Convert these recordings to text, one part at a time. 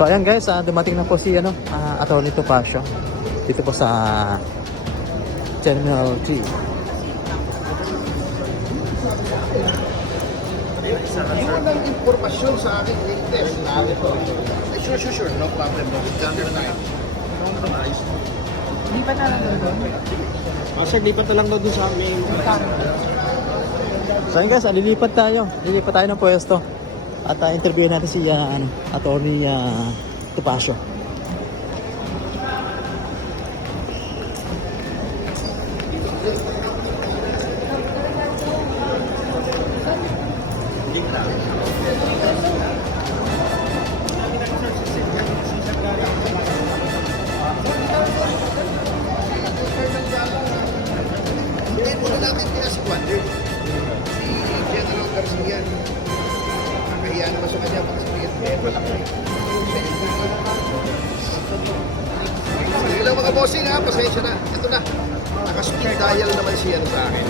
So ayan guys, dumating na po si Atty. Topacio dito po sa Terminal 2. Yung ng impormasyon sa akin, latest na ito. Sure. No problem. No. Lipat na lang doon. Sir, lipat na lang doon sa amin. So ayan guys, lilipat tayo ng pwesto at interview natin si Atty. Topacio. Hindi mo na natin pinasquander. Si General Garcia. Nakahiya naman sa kanya. Pagkasabihin, malaki. Sige lang mga bossing ha, pasensya na. Ito na. Naka-speed dial naman siya sa akin.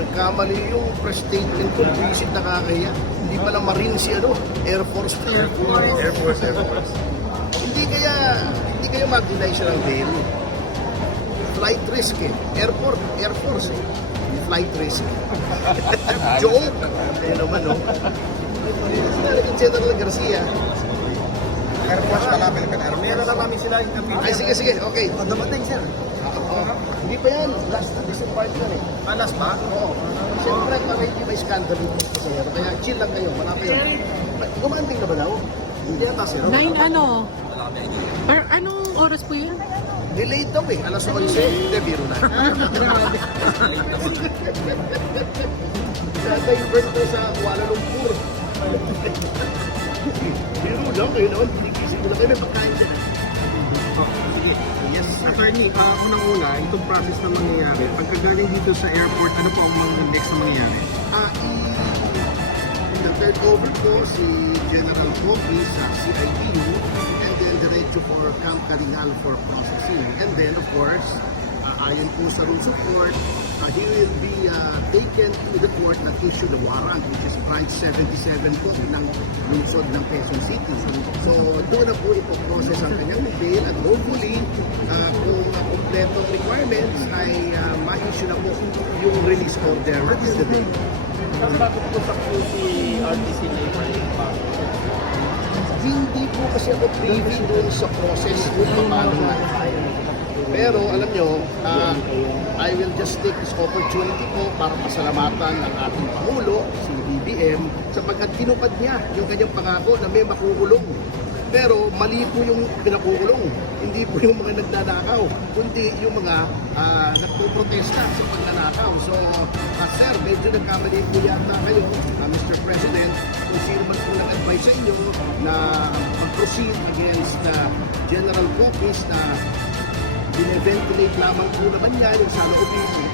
Nagkamali yung press statement ko. Visit nakakahiya. Hindi pala Marine si Air Force. Air Force. Hindi kaya mag-deny siya ng bail. Flight risk eh. Air Force eh. Flight risk. Joke! Ayun naman Sinabi ng General Garcia. Air Force pala, Philippine Air Force. Meron na kami sila interview. Ay, sige. Okay. Dumating, sir. Hindi pa yan. Last na disappoint yan eh. Alas ba? Oo. Siyempre, para hindi may scandal yung pasahero. Kaya chill lang kayo. Malapit yun. Gumanding na ba daw? Hindi yata, sir. 9 ano? Pero anong oras po yun? Delayed daw eh. Alas 11. Hindi, biro na. Divert ko sa Kuala Lumpur. Biro lang kayo naman. Pinigising mo lang kayo. May pagkain dyan. Sige. Yes, sir. Attorney, unang-una, itong process na mangyayari, pagkagaling dito sa airport, ano pa ang mga next na mangyayari? I-turn over ko si General Kopi sa CITU and then diretso for Camp Carinal for processing. And then, of course, ayon po sa rule support, he will be taken to the court that issued the warrant, which is branch 77 po ng lungsod ng Quezon City. So, doon na po ipoprocess ang kanyang bail at hopefully, kung kompletong requirements ay ma-issue na po yung release order with the bail. Hindi po kasi ako privy doon sa process kung paano na. Pero alam nyo, I will just take this opportunity po para pasalamatan ang ating Pangulo, si BBM, sapagkat tinupad niya yung kanyang pangako na may makukulong. Pero mali po yung pinakukulong. Hindi po yung mga nagnanakaw, kundi yung mga nagpuprotesta sa pagnanakaw. So, sir, medyo nagkamali po yata kayo, Mr. President, kung sino man po nag-advise sa inyo na mag-proceed against General Copis na bine-ventilate lamang po naman yan yung sa loobin,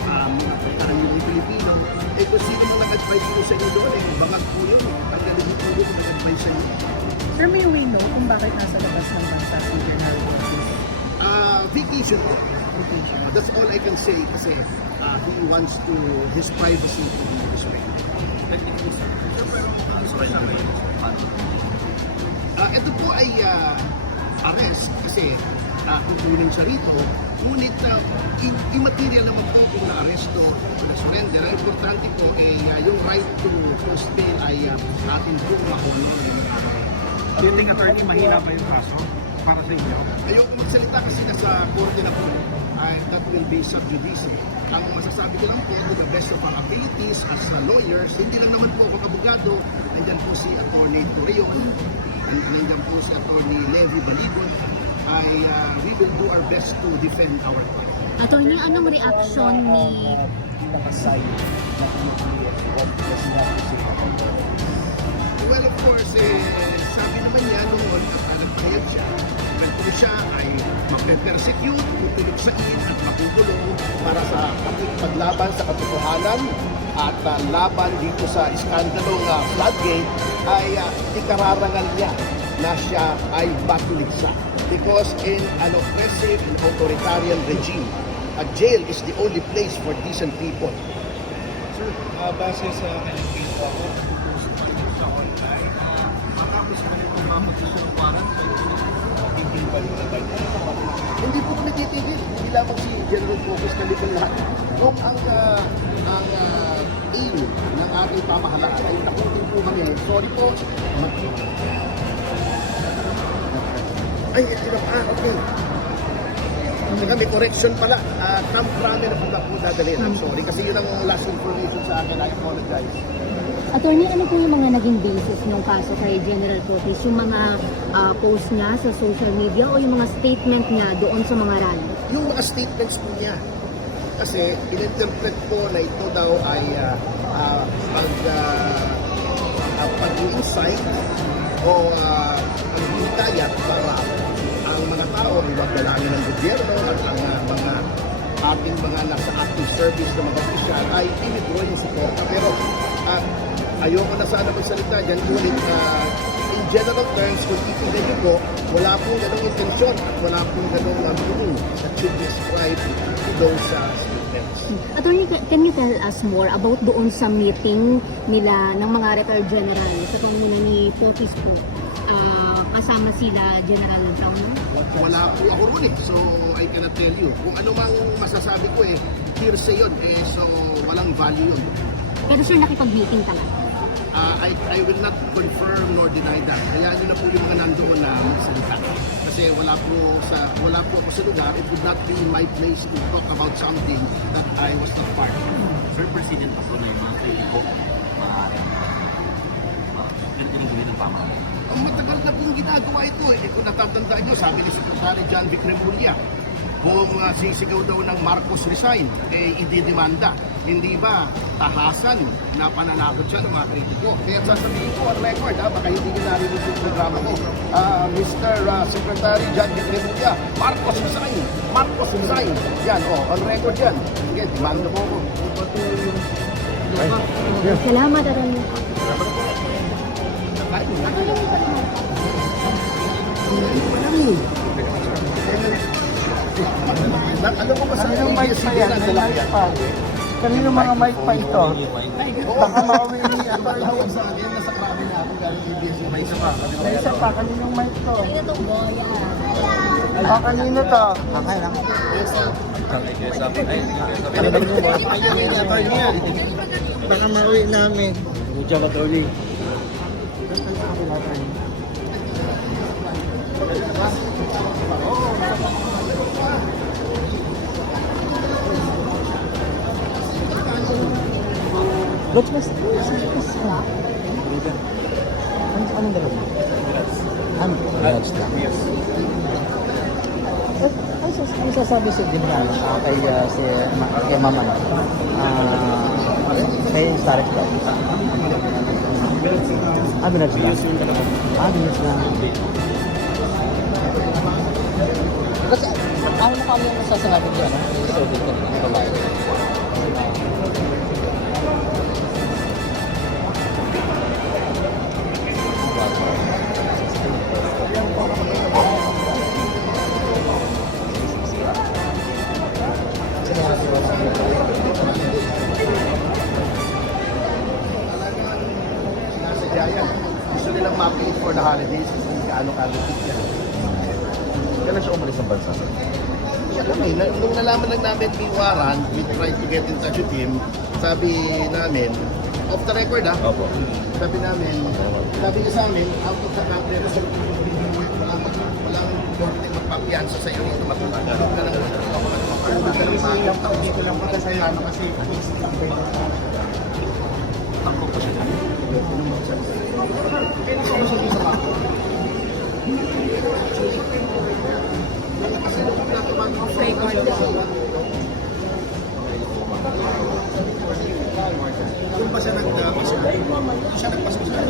karamihan Pilipino. Kung sino man nag-advise po sa inyo doon, bangag po yun. Ang galing po yun nag-advise sa inyo. Sir, may way no kung bakit nasa labas ng bansa si General Copis? Vacation po. That's all I can say kasi he wants his privacy to be respected. Ito po ay arrest kasi kukunin siya rito. Ngunit immaterial naman po kung na-arresto o na-surrender. Ang importante po yung right to post bail ay atin po ma-honor. Do you think, attorney, mahina ba yung kaso para sa inyo? Ayoko magsalita kasi nasa korte na po. That will be sub judice. Ang masasabi ko lang po, to the best of our abilities as lawyers, hindi lang naman po ako abogado, nandiyan po si Atty. Torreon, nandiyan po si Atty. Levy Baligon, we will do our best to defend our case. Attorney, anong reaction ni Well, of course, sabi naman niya noon at nagpahayag siya, well, kung siya ay mape-persecute, pupiluksain at makukulong para sa paglaban sa katotohanan at laban dito sa iskandalong floodgate, ay ikararangal niya na siya ay batuligsa. Because in an oppressive and authoritarian regime, a jail is the only place for decent people. Sir, base sa kanyang ginawa ko, pupuso pa rin sa online, matapos ka rin mapagusto ng warrant, hindi ba yung nabay? Hindi po kami titigil. Hindi lamang si General Focus Kalikang lahat. Kung ang aim ng ating pamahalaan ay nakutin po kami, sorry po, okay. May correction pala. Camp Rame na po dadalhin. I'm sorry. Kasi yun ang last information sa akin. I apologize. Attorney, ano po yung mga naging basis ng kaso kay General Cortez? Yung mga post niya sa social media o yung mga statement niya doon sa mga rally? Yung mga statements po niya. Kasi in-interpret ko na ito daw ay pag-insight o pag-hintayat para ang mga tao ay huwag dalangin ng gobyerno at ang mga ating mga nasa active service na mga opisyal ay i-withdraw yung suporta. Pero ayoko na sana magsalita dyan. Ulit in general terms, kung titignan niyo po, wala pong ganong intensyon at wala pong ganong meaning that should be ascribed to those statements. Attorney, can you tell us more about doon sa meeting nila ng mga retired general sa panguna ni Cortez po? Kasama sila General Brown? Wala po ako ron eh. So, I cannot tell you. Kung ano mang masasabi ko hearsay yun. So, walang value yun. Pero sir, nakipag-meeting talaga? I will not confirm nor deny that. Kaya nyo na po yung mga nandoon na magsalita. Kasi wala po ako sa lugar. It would not be in my place to talk about something that I was not part of. Sir, President ako na yung mga kritik maaari ganun ng pamahalaan. Ang matagal na pong ginagawa ito kung natatandaan nyo, sabi ni Secretary John Vic Remulla, kung sisigaw daw ng Marcos resign, ididemanda. Hindi ba tahasan na pananakot siya ng mga kritiko? Kaya sasabihin ko on record, baka hindi nyo narinig yung programa ko. Mr. Secretary John Vic Remulla, Marcos resign! Marcos resign! Yan, on record yan. Sige, demanda mo ko. Salamat, Attorney. Alam mo ba sa yung mic pa yan? Kanino mga mic pa ito? Baka mauwi ni Tawag sa akin, nasa krami na ako galing ABS. May isa pa. May isa pa, kaninong mic to? Kanino to? Okay lang. Baka mauwi namin. Diyan ka tuloy. Let's go. Anong dalawa? Relax lang. Ano sasabi sa General kay Mama na? Kay Starek daw. Relax lang. Relax lang. Kasi, ano na kami yung sasabi niya, no? Yung survey ko nila, babae. Gusto nilang mapilit for the holidays kasi kaano-kalupit yan. Kailan siya umalis ng bansa? Nung nalaman lang namin may warrant, we tried to get in touch with him. Sabi namin, off the record Opo. sabi niya sa amin, out of the country, walang korte magpapiyansa sa iyo dito matulad. Tangkong pa siya dyan. Kung ba siya nagpasok? Siya nagpasok sa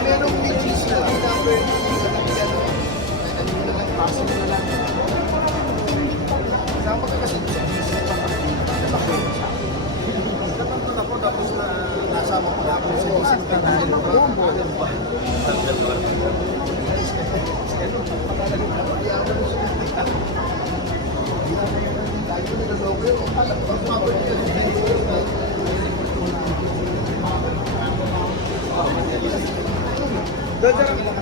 merong may GC number Doon,